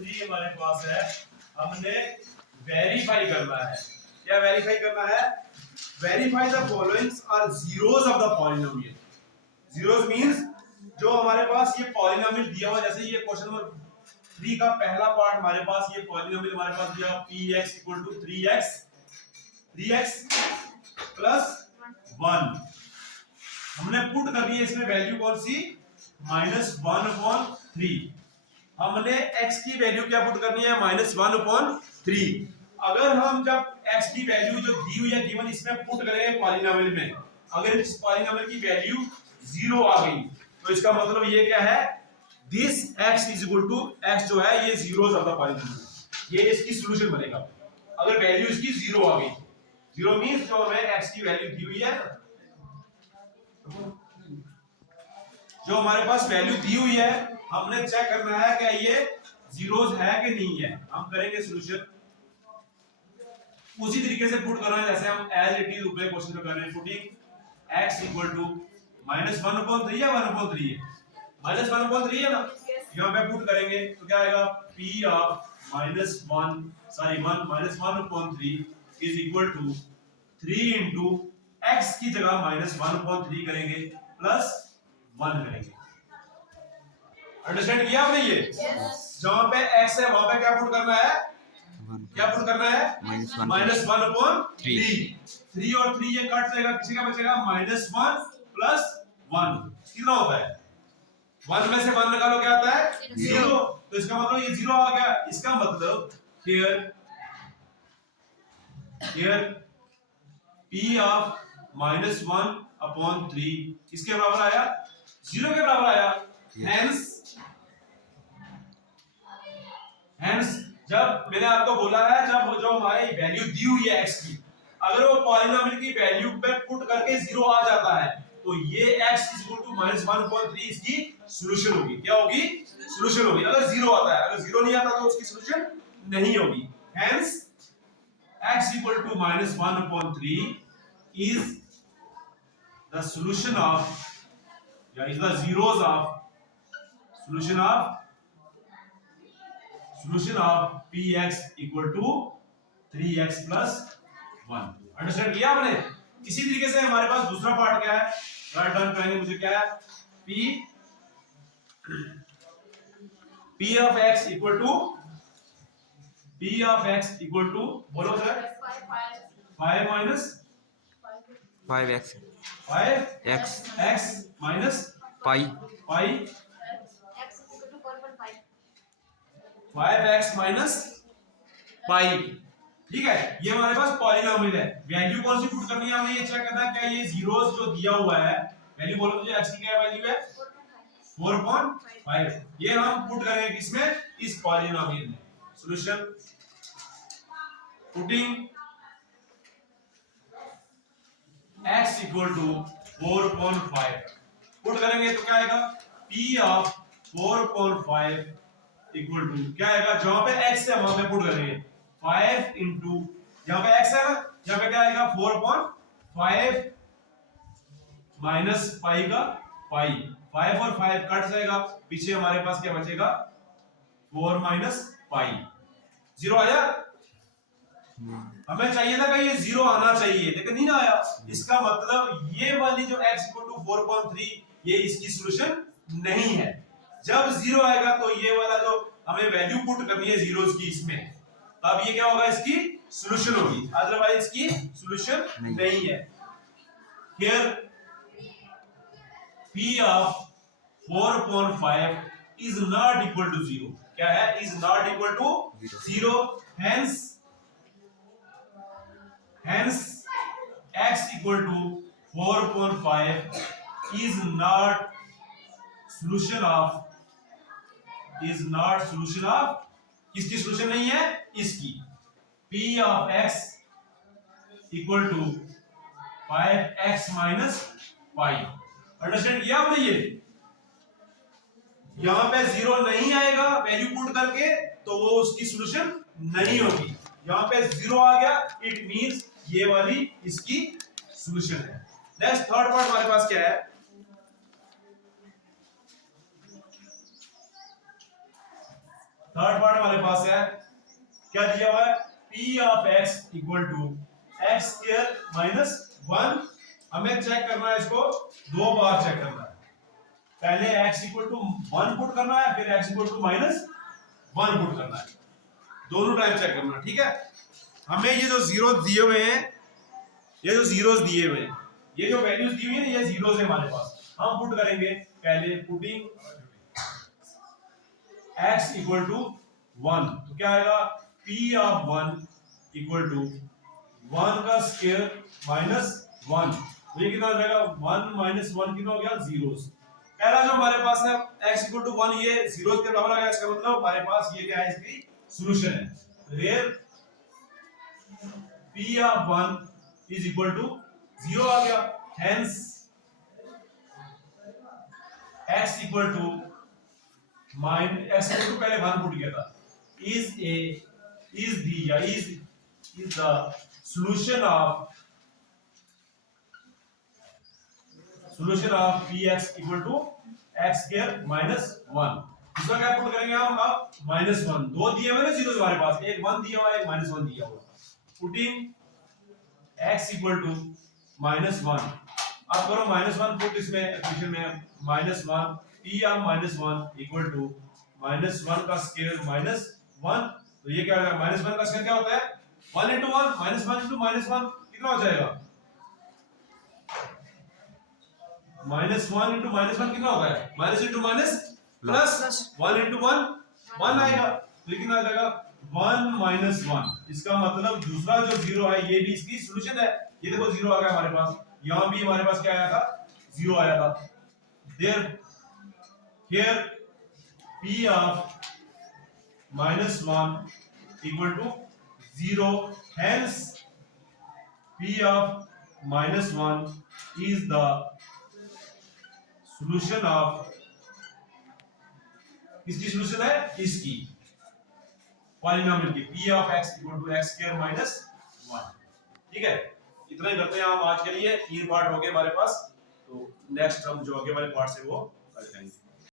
3 हमारे पास है, हमने वेरीफाई करना है। क्या वेरीफाई करना है? Verify the followings are zeros of the polynomial. Zeros means जो हमारे पास ये पॉलिनोमियल दिया हुआ, जैसे ये क्वेश्चन नंबर 3 का पहला पार्ट हमारे पास ये पॉलिनोमियल हमारे पास दिया px equal to 3x plus 1। हमने पुट करनी है इसमें वैल्यू कौन सी? -1/3। हमने x की वैल्यू क्या पुट करनी है? -1/3। अगर हम जब x की वैल्यू जो दी हुई है गिवन इसमें पुट करेंगे पॉलिनोमियल में, अगर इस पॉलिनोमियल की वैल्यू 0 आ गई तो इसका मतलब ये क्या है? This x is equal to x जो है ये जीरोस ऑफ द पॉलिनोमियल, ये इसकी सॉल्यूशन बनेगा। अगर वैल्यू इसकी 0 आ गई, 0 मींस जो हमें x की वैल्यू दी हुई है, जो हमारे पास वैल्यू दी हुई है, हमने चेक करना है क्या ये जीरोस है कि नहीं है। हम करेंगे सॉल्यूशन उसी तरीके से पुट करना है जैसे हम एज इट इज ऊपर क्वेश्चन में कर रहे हैं। पुटिंग x इक्वल टू -1/3 या 1/3 है? -1/3 है ना। यहाँ पे पुट करेंगे तो क्या आएगा? p of -1/3 is equal to 3 into x की जगह -1/3 करेंगे प्लस 1 करेंगे। अंडरस्टैंड किया आपने? ये जहां पे x है वहां पे क्या पुट करना है? क्या पुट करना है? -1/3। 3 और 3 ये कट जाएगा, किसी का बचेगा -1 प्लस 1। कितना होता है? 1 में से 1 निकालो क्या आता है? 0। तो इसका मतलब ये 0 आ गया। इसका मतलब here p ऑफ -1/3 किसके बराबर आया? 0 के बराबर आया। हेंस जब मैंने आपको बोला है, जब जो हमारी वैल्यू दी हुई है x की, अगर वो पॉलिनोमियल की वैल्यू पे पुट करके 0 आ जाता है तो ये x -1/3 इसकी सॉल्यूशन होगी। क्या होगी? सॉल्यूशन होगी। अगर 0 आता है, अगर 0 नहीं आता तो उसकी सॉल्यूशन नहीं होगी। Hence x -1/3 is the solution of, या is the zeros of solution of px equal to 3x plus 1। Understand किया आपने? इसी तरीके से हमारे पास दूसरा पार्ट क्या है? राइट डन करेंगे। मुझे क्या है? p of x equal to बोलो sir 5 minus 5x 5x minus pi pi 5x minus pi। ठीक है, ये हमारे पास पॉलिनोमियल है। वैल्यू कौन सी पुट करनी है? हमें ये चेक करना है क्या ये जीरोस जो दिया हुआ है, वैल्यू बोलो मुझे x की क्या वैल्यू है? 4.5। ये हम पुट करेंगे किसमें? इस पॉलिनोमियल में। Solution putting x equal to 4.5 put करेंगे तो क्या आएगा? p ऑफ 4.5 इक्वल टू क्या आएगा? जहां पे x है वहां पे पुट करेंगे 5 इंटू, यहाँ पे x है ना, यहाँ पे क्या आएगा? 4.5 माइनस पाई का पाई, 5 और 5 कट जाएगा, पीछे हमारे पास क्या बचेगा? 4 माइनस पाई। 0 आया? हमें चाहिए था कि ये 0 आना चाहिए लेकिन नहीं आया। इसका मतलब ये वाली जो x इक्वल टू 4.3 ये इसकी सॉल्यूशन नहीं है। जब 0 आएगा तो ये वाला जो हमें वैल्यू पुट करनी है जीरोस की इसमें, तब ये क्या होगा? इसकी सॉल्यूशन होगी, अदरवाइज इसकी सॉल्यूशन नहीं है। Here p of 4.5 is not equal to 0। क्या है? is not equal to 0। hence x equal to 4.5 is not solution of किसकी सॉल्यूशन नहीं है? इसकी। p of x equal to 5x minus pi। Understand किया आपने? ये यहां पे 0 नहीं आएगा वैल्यू पुट करके तो वो उसकी सॉल्यूशन नहीं होगी। यहां पे 0 आ गया, इट मींस ये वाली इसकी सॉल्यूशन है। नेक्स्ट थर्ड पार्ट हमारे पास क्या है? थर्ड पार्ट हमारे पास है, क्या दिया हुआ है, p of x equal to x square minus 1। हमें चेक करना है, इसको दो बार चेक करना है। पहले x इक्वल टू 1 पुट करना है, फिर x equal to minus 1 put करना है, दोनों टाइम चेक करना है, ठीक है। हमें ये जो जीरो दिए हुए हैं, ये जो जीरोस दिए हुए हैं, ये जो वैल्यूज दी हुई है, ये जीरोस है हमारे पास। हम पुट करेंगे, पहले पुटिंग x इक्वल टू 1, तो क्या आएगा, p ऑफ 1 इक्वल टू 1 का स्क्वायर माइनस 1। तो ये कितना हो जाएगा, 1 माइनस 1 कितना हो गया, जीरोस। पहला जो हमारे पास है x इक्वल टू 1, ये जीरोस के बराबर आ गया। इसका मतलब हमारे पास ये क्या है, इसकी सॉल्यूशन है। Where p of 1 is equal to 0 आ गया, hence x equal to x equal to पहले 1 पुट किया था, is the solution of px equal to x square minus 1। इसका क्या पुट करेंगे हम, अब माइनस 1, दो दिए हुए ना जीरो हमारे पास, एक 1 दिया हुआ है, एक माइनस 1 दिया हुआ है। Putting x equal to minus 1, अब करो माइनस 1 पुट इसमें इक्वेशन में, minus 1 p of minus 1 equal to minus 1 का स्क्वायर माइनस 1। तो ये क्या होगा, माइनस 1 का स्क्वायर क्या होता है, 1 into 1, माइनस 1 into माइनस 1 कितना हो जाएगा, माइनस 1 into माइनस 1 कितना होता है, minus into minus plus 1 into 1 1 आएगा, तो कितना आ जाएगा, 1 माइनस 1। इसका मतलब दूसरा जो जीरो है, ये भी इसकी सॉल्यूशन है। ये देखो जीरो आ गया हमारे पास, यहां भी हमारे पास क्या आया था, जीरो आया था। There here p of minus 1 equal to 0, hence p of minus 1 is the solution of, किसकी solution है, इसकी पॉलिनोमियल की, p of x equal to x square minus 1। ठीक है, इतना ही करते हैं हम आज के लिए। 3 पार्ट हो गए हमारे पास, तो नेक्स्ट हम जो आगे वाले पार्ट से वो कर लेंगे।